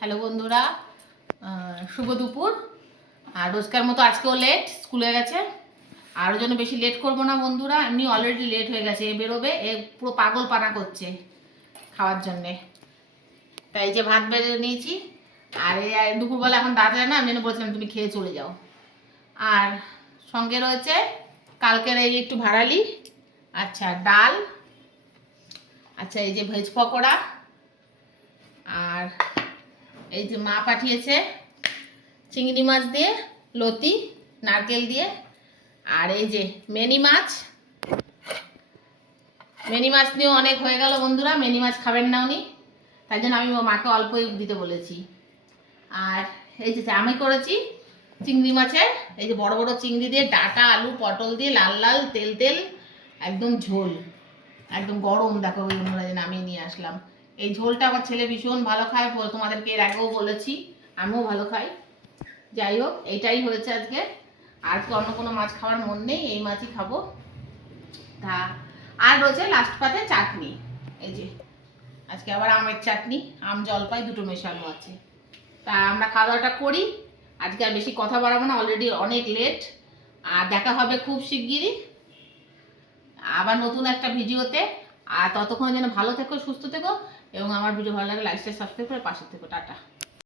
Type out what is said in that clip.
Hello বন্ধুরা, শুভ দুপুর। আর রোজকার মতো আজকেও লেট, স্কুলে গেছে। আরও যেন বেশি লেট করবো না বন্ধুরা, এমনি অলরেডি লেট হয়ে গেছে। এ বেরোবে, এ পুরো পাগল পানা করছে খাওয়ার জন্যে। তাই যে ভাত বেড়ে নিয়েছি, আর এই দুপুরবেলা এখন দাঁত যায় না, আমি যেন বলছিলাম তুমি খেয়ে চলে যাও। আর সঙ্গে রয়েছে কালকের এই একটু ভাড়ালি, আচ্ছা ডাল, আচ্ছা এই যে ভেজ পকোড়া, আর এই যে মা পাঠিয়েছে চিংড়ি মাছ দিয়ে লতি নারকেল দিয়ে, আর এই যে মেনি মাছ নিয়েও অনেক হয়ে গেল বন্ধুরা। মেনি মাছ খাবেন না উনি, তাই জন্য আমি মাকে অল্পই দিতে বলেছি। আর এই যে আমি করেছি চিংড়ি মাছের, এই যে বড় বড় চিংড়ি দিয়ে ডাটা আলু পটল দিয়ে লাল লাল তেল তেল একদম ঝোল, একদম গরম। দেখো বন্ধুরা, যে নামিয়ে নিয়ে আসলাম। এই ঝোলটা আমার ছেলে ভীষণ ভালো খায়, তোমাদেরকে এর আগেও বলেছি, আমিও ভালো খাই। যাই হোক, এইটাই হয়েছে আজকে। আজকে অন্য কোনো মাছ খাওয়ার মন নেই, এই মাছই খাবো। তা আর রয়েছে লাস্ট পাতে চাটনি, এই যে আজকে আবার আমের চাটনি, আম জলপাই দুটো মেশানো আছে। তা আমরা খাওয়া দাওয়াটা করি, আজকে আর বেশি কথা বাড়াবো না, অলরেডি অনেক লেট। আর দেখা হবে খুব শিগগিরই আবার নতুন একটা ভিডিওতে। আর ততক্ষণ যেন ভালো থেকো, সুস্থ থেকো, এবং আমার ভিডিও ভালো লাগে লাইক শেয়ার সাবস্ক্রাইব করে পাশে থেকো। টাটা।